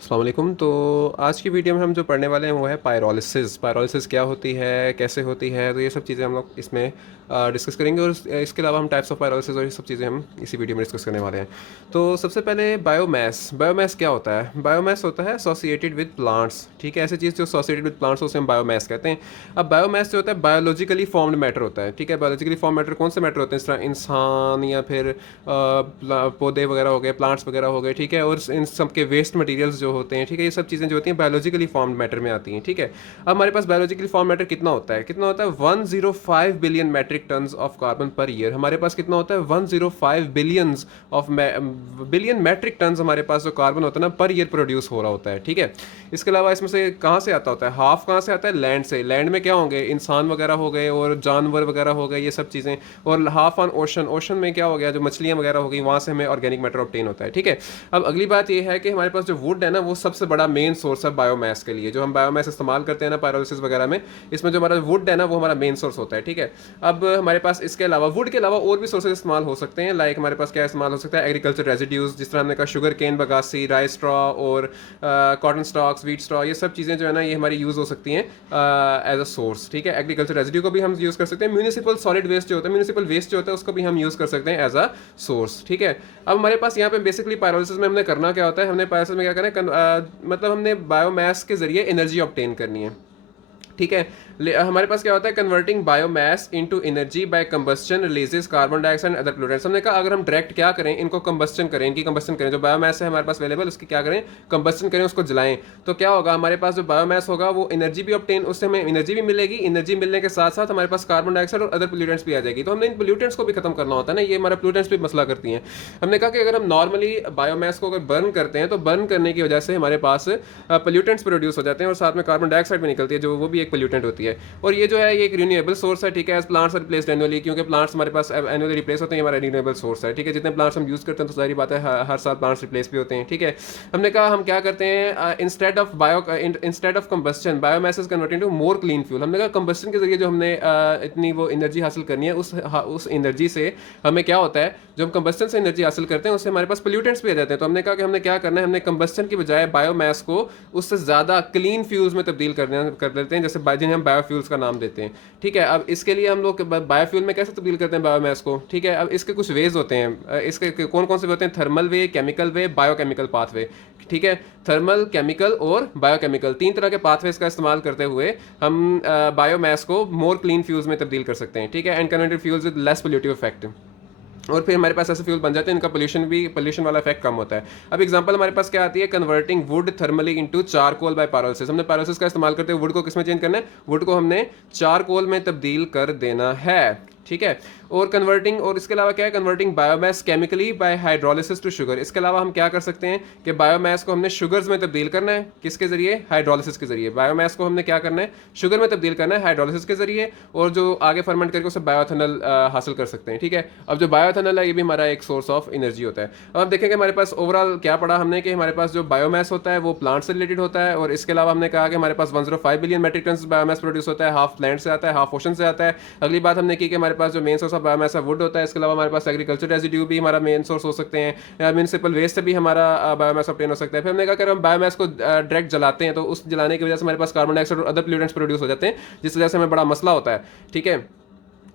अस्सलाम वालेकुम। तो आज की वीडियो में हम जो पढ़ने वाले हैं वो है पायरोलिसिस। पायरोलिसिस क्या होती है, कैसे होती है, तो ये सब चीज़ें हम लोग इसमें डिस्कस करेंगे। और इसके अलावा हम टाइप्स ऑफ पायरोलिसिस और ये सब चीज़ें हम इसी वीडियो में डिस्कस करने वाले हैं। तो सबसे पहले बायोमास। बायोमास क्या होता है? बायोमास होता है एसोसिएटेड विद प्लांट्स। ठीक है, ऐसी चीज़ जो एसोसिएटेड विद प्लांट्स उसे हम बायोमास कहते हैं। अब बायोमास जो होता है बायोलॉजिकली फॉर्म्ड मैटर होता है। ठीक है, बायोलॉजिकली फॉर्म मैटर कौन से मैटर होते हैं? इस तरह इंसान या फिर पौधे वगैरह हो गए, प्लांट्स वगैरह हो गए। ठीक है, और इन सब के वेस्ट मटेरियल्स जो होते हैं, ठीक है, ये सब चीज़ें जो होती हैं बायोलॉजिकली फॉर्म्ड मैटर में आती हैं। ठीक है, अब हमारे पास बायोलॉजिकली फॉर्म मैटर कितना होता है? 105 billion metric tons of carbon per year. हमारे पास कितना होता है? 105 billions of billion metric tons हमारे पास जो कार्बन होता है ना पर ईयर प्रोड्यूस हो रहा होता है। ठीक है, इसके अलावा इसमें से कहाँ से आता होता है? हाफ कहाँ से आता है? लैंड से। लैंड में क्या होंगे? इंसान वगैरह हो गए और जानवर वगैरह हो गए, ये सब चीज़ें। और हाफ ऑन ओशन। ओशन में क्या हो गया? जो मछलियाँ वगैरह हो गई, वहाँ से हमें ऑर्गेनिक मैटर ऑब्टेन होता है। ठीक है, अब अगली बात ये है कि हमारे पास जो वुड है ना, वो सबसे बड़ा मेन सोर्स है बायोमास के लिए। जो हम बायोमास इस्तेमाल करते हैं ना पायरोलिसिस वगैरह में, इसमें जो हमारा वुड है ना, वो हमारा मेन सोर्स होता है। ठीक है, अब हमारे पास इसके अलावा वुड के अलावा और भी सोर्सेज इस्तेमाल हो सकते हैं। लाइक हमारे पास क्या इस्तेमाल हो सकता है? एग्रीकल्चर रेजिड्यूज, जिस तरह हमने कहा शुगर केन, बगासी, राइस स्ट्रॉ और कॉटन स्टॉक्स, व्हीट स्ट्रॉ, ये सब चीज़ें जो है ना, ये हमारी यूज़ हो सकती हैं एज अ सोर्स। ठीक है, एग्रीकल्चर रेजिड्यू को भी हम यूज़ कर सकते हैं। म्यूनिसिपल सॉलिड वेस्ट जो होता है, म्यूनिसिपल वेस्ट जो होता है, उसको भी हम यूज़ कर सकते हैं एज अ सोर्स। ठीक है, अब हमारे पास यहाँ पे बेसिकली पायरोलिसिस में हमने करना क्या होता है? हमने पायरोलिसिस में क्या करना है? मतलब हमने बायोमास के जरिए एनर्जी ऑब्टेन करनी है। ठीक है, हमारे पास क्या होता है? Converting biomass into energy by combustion releases carbon dioxide and other pollutants. हमने कहा अगर हम डायरेक्ट क्या करें, इनको कंबस्शन करें, इनकी कंबस्शन करें, जो बायोमास है हमारे पास अवेलेबल, उसकी क्या करें? कंबस्शन करें, उसको जलाएं। तो क्या होगा? हमारे पास जो बायोमास होगा वो एनर्जी भी ऑब्टेन, उससे हमें एनर्जी भी मिलेगी। एनर्जी मिलने के साथ साथ हमारे पास कार्बन डाइऑक्साइड और अदर पोल्यूटेंट्स भी आ जाएगी। तो हमने इन पोल्यूटेंट्स को भी खत्म करना होता है ना, ये हमारा पोल्यूटेंट्स भी मसला करती हैं। हमने कहा कि अगर हम नॉर्मली बायोमास को अगर बर्न करते हैं, तो बर्न करने की वजह से हमारे पास पोल्यूटेंट्स प्रोड्यूस हो जाते हैं और साथ में कार्बन डाइऑक्साइड भी निकलती है, जो वो भी एक पोल्यूटेंट होती है। और ये जो है ये एक रिन्यूएबल सोर्स है। ठीक है, as plants are replaced annually, क्योंकि प्लांट्स हमारे पास एनुअली रिप्लेस होते हैं, हमारा रिन्यूएबल सोर्स है। ठीक है, जितने प्लांट्स हम यूज़ करते हैं तो सारी बात है हर साल प्लांट्स रिप्लेस भी होते हैं। ठीक है, हमने कहा हम क्या करते हैं? Instead of combustion biomass is converted to more clean fuel. हमने कहा कंबस्शन के जरिए जो हमने इतनी वो एनर्जी हासिल करनी है, उस एनर्जी से हमें क्या होता है? जो हम कंबस्शन से एनर्जी हासिल करते हैं, उससे हमारे पास पोल्यूटेंट्स भी आ जाते हैं। तो हमने कहा कि हमने क्या करना है? हमने कंबस्शन की बजाय बायोमास को उससे ज़्यादा क्लीन फ्यूल्स में तब्दील कर देते हैं, जैसे जिन्हें हम बायोफ्यूल्स का नाम देते हैं। ठीक है, अब इसके लिए हम लोग बायोफ्यूल में कैसे तब्दील करते हैं बायोमास को? ठीक है, अब इसके कुछ वेज होते हैं। इसके कौन कौन से होते हैं? थर्मल वे, केमिकल वे, बायोकेमिकल पाथवे। ठीक है, थर्मल, केमिकल और बायोकेमिकल, तीन तरह के पाथवेज का इस्तेमाल करते हुए हम बायोमास को मोर क्लीन फ्यूल्स में तब्दील कर सकते हैं। ठीक है, and converted fuels with less pollutive effect. और फिर हमारे पास ऐसे फ्यूल बन जाते हैं, इनका पोल्यूशन वाला इफेक्ट कम होता है। अब एग्जांपल हमारे पास क्या आती है? Converting wood thermally into charcoal by pyrolysis. हमने पायरोलिसिस का इस्तेमाल करते हुए वुड को किसमें चेंज करना है? वुड को हमने चारकोल में तब्दील कर देना है। ठीक है, और कन्वर्टिंग, और इसके अलावा क्या है? Converting biomass chemically by hydrolysis to sugar. इसके अलावा हम क्या कर सकते हैं कि बायोमास को हमने शुगर्स में तब्दील करना है। किसके जरिए? हाइड्रोलिसिस के जरिए। बायोमास को हमने क्या करना है? शुगर में तब्दील करना है हाइड्रोलिसिस के जरिए, और जो आगे फर्मेंट करके उसे बायोथनल हासिल कर सकते हैं। ठीक है, अब जो बायोथनल है ये भी हमारा एक सोर्स ऑफ एनर्जी होता है। अब देखेंगे हमारे पास ओवरऑल क्या पढ़ा हमने कि हमारे पास जो बायोमास होता है वो प्लांट से रिलेटेड होता है, और इसके अलावा हमने कहा कि हमारे पास 105 billion metric ton biomass produce होता है। हाफ प्लांट से आता है, हाफ ओशन से आता है। अगली बात हमने की कि हमारे पास जो मेन सोर्स ऑफ बायोमास है वुड होता है। इसके अलावा हमारे पास एग्रीकल्चर रेजिड्यू भी हमारा मेन सोर्स हो सकते हैं। म्यूनिसिपल वेस्ट से भी हमारा बायोमास ऑब्टेन हो सकता है। फिर हमने कहा कि हम बायोमास को डायरेक्ट जलाते हैं तो उस जलाने की वजह से हमारे पास कार्बन डाइऑक्साइड और अदर पोल्यूटेंट्स प्रोड्यूस हो जाते हैं, जिस वजह से हमें बड़ा मसला होता है। ठीक है,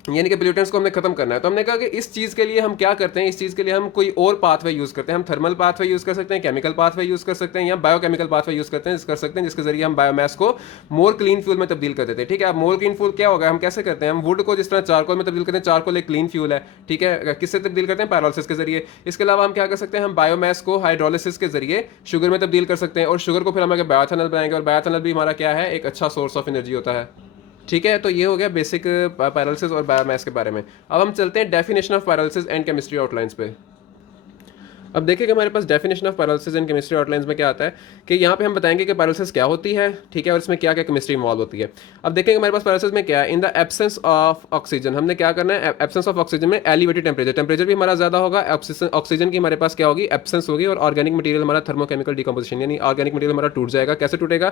यानी कि पोल्यूटेंट्स को हमने खत्म करना है। तो हमने कहा कि इस चीज़ के लिए हम क्या करते हैं? इस चीज़ के लिए हम कोई और पाथवे यूज़ करते हैं। हम थर्मल पाथवे यूज़ कर सकते हैं, केमिकल पाथवे यूज़ कर सकते हैं, या बायोकेमिकल पाथवे यूज़ करते हैं जिसके जरिए हम बायोमास को मोर क्लीन फ्यूल में तब्दील कर देते हैं। ठीक है, अब मोर क्लीन फ्यूल क्या होगा? हम कैसे करते हैं? हम वुड को जिस तरह चारकोल में तब्दील करते हैं, चारकोल एक क्लीन फ्यूल है। ठीक है, किससे तब्दील करते हैं? पायरोलिसिस के जरिए। इसके अलावा हम क्या कर सकते हैं? हम बायोमास को हाइड्रोलिसिस के जरिए शुगर में तब्दील कर सकते हैं, और शुगर को फिर हम आगे बायोथनल बनाएंगे, और बायोथनल भी हमारा क्या है? एक अच्छा सोर्स ऑफ एनर्जी होता है। ठीक है, तो ये हो गया बेसिक पायरोलिसिस और बायोमास के बारे में। अब हम चलते हैं definition of pyrolysis and chemistry outlines पे। अब देखिए कि हमारे पास definition of pyrolysis in chemistry outlines में क्या आता है कि यहाँ पे हम बताएंगे कि पायरोलिसिस क्या होती है। ठीक है, और इसमें क्या क्या केमिस्ट्री इन्वॉल्व होती है। अब देखेंगे हमारे पास पायरोलिसिस में क्या है? In the absence of oxygen हमने क्या करना है? एब्सेंस ऑफ ऑक्सीजन में एलिवेटेड टेम्परेचर भी हमारा ज़्यादा होगा। ऑक्सीजन की हमारे पास क्या होगी? एब्सेंस होगी, और ऑर्गेनिक मटेरियल हमारा थर्मोकेमिकल डिकम्पोजिशन, यानी ऑर्गेनिक मटेरियल हमारा टूट जाएगा। कैसे टूटेगा?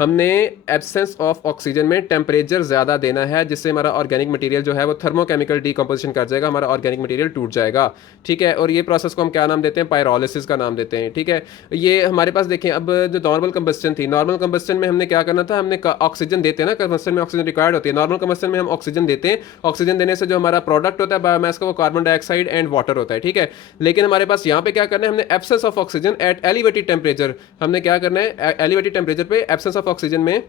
हमने एब्सेंस ऑफ ऑक्सीजन में टेम्परेचर ज़्यादा देना है, जिससे हमारा ऑर्गेनिक मटेरियल जो है वो थर्मोकेमिकल डिकम्पोजिशन कर जाएगा, हमारा ऑर्गेनिक मटेरियल टूट जाएगा। ठीक है, और ये प्रोसेस को हम क्या नाम देते हैं? हैं, पायरोलिसिस का नाम देते हैं, ठीक है। ये हमारे पास देखें, अब जो नॉर्मल कंबस्टन थी, नॉर्मल कंबस्टन में हमने क्या करना था, हमने ऑक्सीजन देते हैं ना, कंबस्टन में ऑक्सीजन रिक्वायर्ड होती है, नॉर्मल कंबस्टन में हम ऑक्सीजन देते हैं, ऑक्सीजन देने से जो हमारा प्रोडक्ट होता है बायोमास का वो कार्बन डाइऑक्साइड एंड वाटर होता है, ठीक है। लेकिन हमारे पास यहाँ पे क्या करना है, हमने absence of oxygen at elevated temperature, हमने क्या करना है एलिवेटेड टेम्परेचर पे एब्सेंस ऑफ ऑक्सीजन में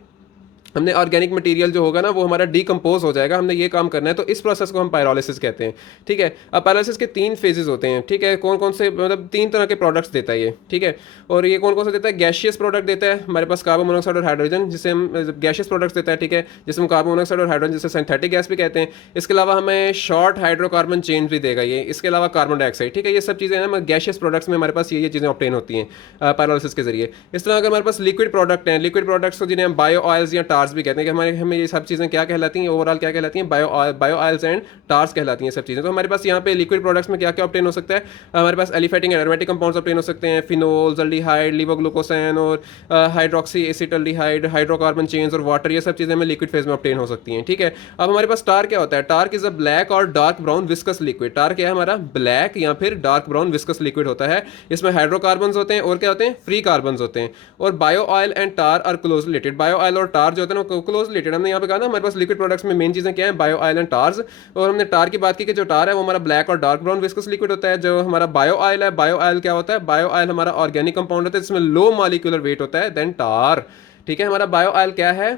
हमने ऑर्गेनिक मटेरियल जो होगा ना वो हमारा डीकम्पोज हो जाएगा, हमने ये काम करना है, तो इस प्रोसेस को हम पायरोलिसिस कहते हैं, ठीक है। अब पायरोलिसिस के 3 फेजेस होते हैं, ठीक है। कौन कौन से, मतलब 3 तरह के प्रोडक्ट्स देता है ये, ठीक है। और ये कौन कौन सा देता है, गैशियस प्रोडक्ट देता है हमारे पास कार्बन मोनोऑक्साइड और हाइड्रोजन, जिसे हम गैशियस प्रोडक्ट्स देता है, ठीक है, जिसमें हम कार्बन मोनोऑक्साइड और हाइड्रोजन जिसे सिंथेटिक गैस भी कहते हैं। इसके अलावा हमें शॉर्ट हाइड्रोकार्बन चेन भी देगा ये, इसके अलावा कार्बन डाइऑक्साइड, ठीक है। ये सब चीज़ें ना गैशियस प्रोडक्ट्स में हमारे पास ये चीज़ें ऑब्टेन होती हैं पायरोलिसिस के जरिए। इस तरह अगर हमारे पास लिक्विड प्रोडक्ट हैं, लिक्विड प्रोडक्ट्स को जिन्हें हम बायो ऑयल्स या टार्स भी कहते हैं, कि हमें ये सब चीज़ें क्या कहलाती हैं, ओवरऑल क्या कहलाती हैं, बायो ऑयल्स एंड टार्स कहलाती हैं सब चीज़ें। तो हमारे पास यहाँ पे लिक्विड प्रोडक्ट्स में क्या क्या ऑब्टेन हो सकता है, हमारे पास aliphatic and aromatic compounds obtain हो सकते हैं, फिनोल्स, अल्डिहाइड, लिवोग्लूकोसैन और हाइड्रोक्सी एसिटल्डिहाइड, हाइड्रोकार्बन चेन्स और वाटर, ये सब चीज़ें हमें लिक्विड फेज में ऑब्टेन हो सकती हैं, ठीक है। अब हमारे पास टार क्या होता है, टार्क इज अ ब्लैक और डार्क ब्राउन विस्कस लिक्विड। टार क्या है हमारा, ब्लैक या फिर डार्क ब्राउन विस्कस लिक्विड होता है। इसमें हाइड्रोकार्बन होते हैं और क्या होते हैं, फ्री कार्बन होते हैं। और bio oil and tar are close related, bio oil और टार जो होते हैं ना क्लोज रिलेटेड। हमने यहाँ पे कहा ना हमारे पास लिक्विड प्रोडक्ट्स में मेन चीज़ें क्या है, बायो ऑयल एंड टार्स। और हमने टार की बात की कि जो टार है वो हमारा ब्लैक और डार्क ब्राउन विस्कस लिक्विड होता है। जो हमारा बायो ऑयल है, बायो ऑयल क्या होता है, बायो ऑयल हमारा ऑर्गेनिक कंपाउंड होता है जिसमें लो मॉलिक्यूलर वेट होता है देन टार, ठीक है। हमारा बायो ऑयल क्या है,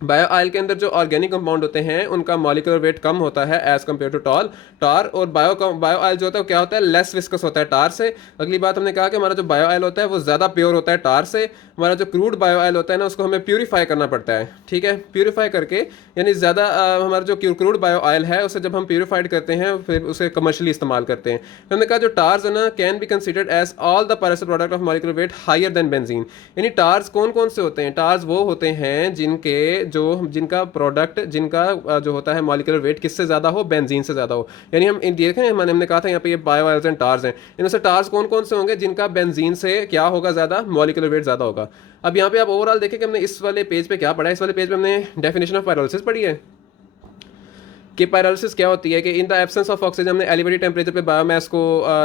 बायो ऑयल के अंदर जो ऑर्गेनिक कंपाउंड होते हैं उनका मॉलिक्यूलर वेट कम होता है एज कम्पेयर टू टार। और बायो ऑयल जो होता है वो क्या होता है, लेस विस्कस होता है टार से। अगली बात हमने कहा कि हमारा जो बायो ऑयल होता है वो ज़्यादा प्योर होता है टार से। हमारा जो क्रूड बायो ऑयल होता है ना उसको हमें प्यूरीफाई करना पड़ता है, ठीक है। प्यूरीफाई करके यानी ज़्यादा हमारा जो क्रूड बायो ऑयल है उसे जब हम प्यूरीफाइड करते हैं फिर उसे कमर्शियली इस्तेमाल करते हैं। तो हमने कहा जो टार्स है ना can be considered as all the pyrolysis product of molecular weight higher than benzene. यानी टार्स कौन कौन से होते हैं, टार्स वो होते हैं जिनका प्रोडक्ट जो होता है मॉलिक्यूलर वेट किससे ज़्यादा हो, बेंजीन से ज़्यादा हो। यानी हम देखें हमने कहा था यहाँ पे ये बायो ऑयल्स एंड टार्स हैं, इनमें से टार्स कौन कौन से होंगे, जिनका बेंजीन से क्या होगा, ज़्यादा मॉलिक्यूलर वेट ज़्यादा होगा। अब यहाँ पे आप ओवरऑल देखें कि हमने इस वाले पेज पे क्या पढ़ा है, इस वाले पेज पे हमने डेफिनेशन ऑफ पायरोलिसिस पढ़ी है कि पायरोलिसिस क्या होती है, कि in the absence of oxygen हमने एलिवेटेड टेम्परेचर पे बायोमास को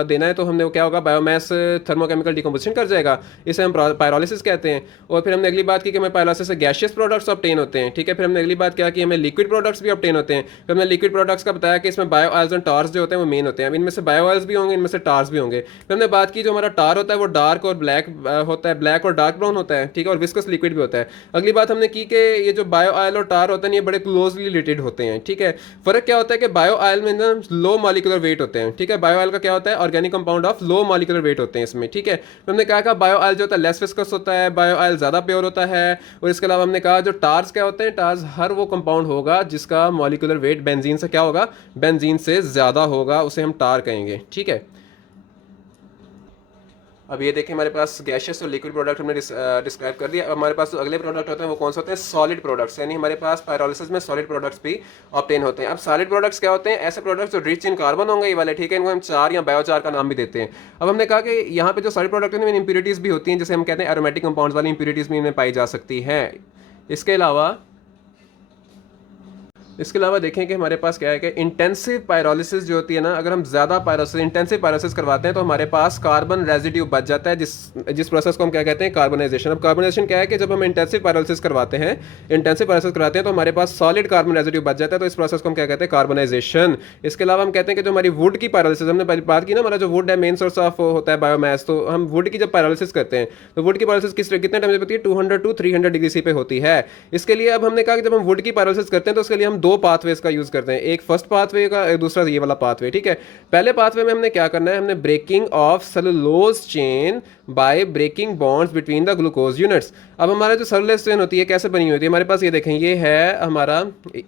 देना है, तो हमने वो क्या होगा, बायोमास थर्मोकेमिकल डिकम्पोजिशन कर जाएगा, इसे हम पायरोलिसिस कहते हैं। और फिर हमने अगली बात की कि हमें पायरोलिसिस से गैशियस प्रोडक्ट्स ऑब्टेन होते हैं, ठीक है। फिर हमने अगली बात क्या कि हमें लिक्विड प्रोडक्ट्स भी ऑब्टेन होते हैं। फिर हमने लिक्विड प्रोडक्ट्स का बताया कि इसमें बायो ऑयल्स एंड टार्स जो होते हैं वो मेन होते हैं। अब इनमें से बायो ऑयल्स भी होंगे, इनमें से टार्स भी होंगे। फिर हमने बात की जो हमारा टार होता है वो डार्क और ब्लैक होता है, ब्लैक और डार्क ब्राउन होता है, ठीक है, और विस्कस लिक्विड भी होता है। अगली बात हमने की कि ये जो बायो ऑयल और टार होते हैं ये बड़े क्लोजली रिलेटेड होते हैं, ठीक है। फर्क क्या होता है कि बायो ऑयल में ना लो मॉलिक्यूलर वेट होते हैं, ठीक है। बायो ऑयल का क्या होता है, organic compound of low molecular weight होते हैं इसमें, ठीक है। तो हमने कहा बायो ऑयल जो होता है लेस विस्कस होता है, बायो ऑयल ज़्यादा प्योर होता है। और इसके अलावा हमने कहा जो टार्स क्या होते हैं, टार्स हर वो कंपाउंड होगा जिसका मॉलिक्यूलर वेट बेंजीन से क्या होगा, बेंजीन से ज़्यादा होगा, उसे हम टार कहेंगे, ठीक है। अब ये देखिए हमारे पास गैशियस और लिक्विड प्रोडक्ट हमने डिस्क्राइब कर दिया। अब हमारे पास जो अगले प्रोडक्ट होते हैं वो कौन से होते हैं, सॉलिड प्रोडक्ट्स, यानी हमारे पास पायरोलिसिस में सॉलिड प्रोडक्ट्स भी ऑब्टेन होते हैं। अब सॉलिड प्रोडक्ट्स क्या होते हैं, ऐसे प्रोडक्ट्स जो रिच इन कार्बन होंगे ये वाले, ठीक है, इनको हम चार या बायोचार का नाम भी देते हैं। अब हमने कहा कि यहाँ पे जो सॉलिड प्रोडक्ट हैं इनमें इंप्योरिटीज़ भी होती हैं, जैसे हम कहते हैं एरोमेटिक कंपाउंड्स वाली इंप्योरिटीज़ भी इनमें पाई जा सकती हैं। इसके अलावा देखें कि हमारे पास क्या है कि इंटेंसिव पायरोलिसिस जो होती है ना, अगर हम ज़्यादा इंटेंसिव पायरोलिसिस करवाते हैं तो हमारे पास कार्बन रेजिड्यू बच जाता है, जिस प्रोसेस को हम क्या कहते हैं, कार्बनाइजेशन। अब कार्बनाइजेशन क्या है कि जब हम इंटेंसिव पायरोलिसिस करवाते हैं तो हमारे पास सॉलिड कार्बन रेजिड्यू बच जाता है, तो इस प्रोसेस को हम क्या कहते हैं, कार्बनाइजेशन। इसके अलावा हम कहते हैं कि जो हमारी वुड की पायरोलिसिस, हमने बात की ना, हमारा जो वुड है मेन सोर्स ऑफ होता है बायोमास, तो हम वुड की जब पायरोलिसिस करते हैं तो वुड की पायरोलिसिस कितने टाइम होती है, 200 to 300 डिग्री सी पे होती है। इसके लिए अब हमने कहा कि जब हम वुड की पायरोलिसिस करते हैं तो उसके लिए हम 2 पाथवेज का यूज करते हैं, एक फर्स्ट पाथवे का, एक दूसरा ये वाला पाथवे, ठीक है। पहले पाथवे में हमने क्या करना है, हमने breaking of cellulose chain by breaking bonds between the glucose units. अब हमारा जो सेलुलोज चेन होती है कैसे बनी होती है, हमारे पास ये देखें, ये है हमारा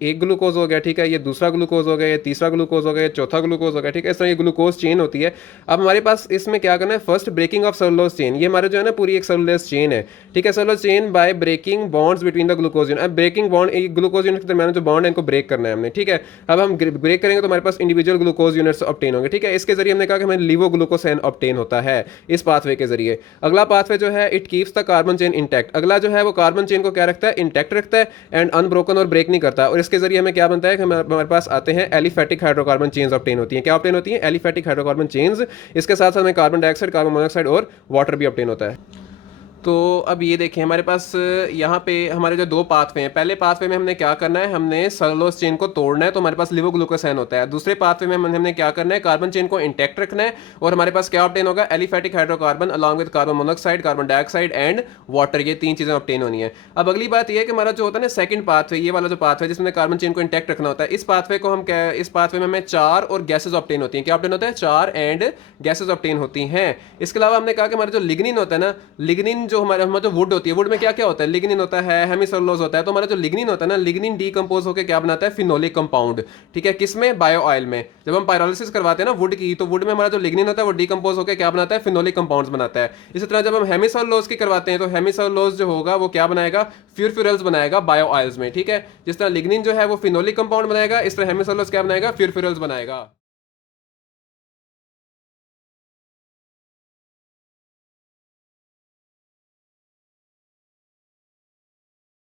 एक ग्लूकोज हो गया, ठीक है, ये दूसरा ग्लूकोज हो गया, ये तीसरा ग्लूकोज हो गया, ये चौथा ग्लूकोज हो गया, ठीक है। इस तरह ये ग्लूकोज चेन होती है। अब हमारे पास इसमें क्या करना है, first breaking of cellulose chain, ये हमारे जो है ना पूरी एक सेलुलोज चेन है, ठीक है, cellulose chain by breaking bonds between the glucose unit. अब ब्रेकिंग बॉन्ड, ग्लूकोज यूनिट के दरमियान जो बॉन्ड है इनको ब्रेक करना है हमने, ठीक है। अब हम ब्रेक करेंगे तो हमारे पास इंडिविजुअल ग्लूकोज यूनिट्स ऑब्टेन होंगे, ठीक है। इसके जरिए हमने कहा कि हमें लिवोग्लूकोसैन ऑब्टेन होता है इस पाथवे के जरिए। है। अगला पाथवे जो है it keeps the carbon chain intact, अगला जो है वो कार्बन चेन को क्या रखता है, इंटैक्ट रखता है एंड अनब्रोकन और ब्रेक नहीं करता। और इसके जरिए हमें क्या बनता है कि हमारे पास आते हैं एलिफेटिक हाइड्रोकार्बन चेन्स ऑब्टेन होती हैं। क्या ऑब्टेन होती हैं, एलिफेटिक हाइड्रोकार्बन चेन्स। इसके साथ साथ हमें कार्बन डाइऑक्साइड, कार्बन मोनोऑक्साइड और वाटर भी ऑब्टेन होता है। तो अब ये देखें हमारे पास यहाँ पे हमारे जो दो पाथवे हैं, पहले पाथवे में हमने क्या करना है, हमने सेलुलोज चेन को तोड़ना है तो हमारे पास लिवोग्लूकोसाइन होता है। दूसरे पाथवे में हमने क्या करना है, कार्बन चेन को इंटैक्ट रखना है और हमारे पास क्या ऑब्टेन होगा, aliphatic hydrocarbon along with carbon monoxide, carbon dioxide and water, ये तीन चीजें ऑब्टेन होनी है। अब अगली बात यह है कि हमारा जो होता है ना सेकंड पाथवे, ये वाला जो पाथवे जिसमें कार्बन चेन को इंटैक्ट रखना होता है, इस पाथवे को हम क्या, इस पाथवे में हमें चार और गैसेज ऑब्टेन होती हैं। क्या ऑब्टेन होता है, चार एंड गैसेज ऑब्टेन होती हैं। इसके अलावा हमने कहा कि हमारा जो लिग्निन होता है ना, लिग्निन जो हमारा जो वुड होती है, वुड में क्या क्या होता है, लिग्निन होता है, हेमिसेलुलोज होता है। तो हमारा जो लिग्निन होता है ना, लिग्निन डीकंपोज होकर क्या बनाता है, फिनोलिक कंपाउंड। ठीक है, किसमें, बायो ऑयल में। जब हम पायरोलिसिस करवाते हैं ना वुड की, तो वुड में हमारा जो लिग्निन होता है वो डीकंपोज होकर क्या बनाता है, फिनोलिक कंपाउंड्स बनाता है। इसी तरह जब हम हेमिसेलुलोज की करवाते हैं तो हेमिसेलुलोज जो होगा वो क्या बनाएगा, फ्यूरफ्यूरल्स बनाएगा बायो ऑयल्स में। ठीक है, जिस तरह लिग्निन जो है वो फिनोलिक कंपाउंड बनाएगा, इस तरह हेमिसेलुलोज क्या बनाएगा, फ्यूरफ्यूरल्स बनाएगा।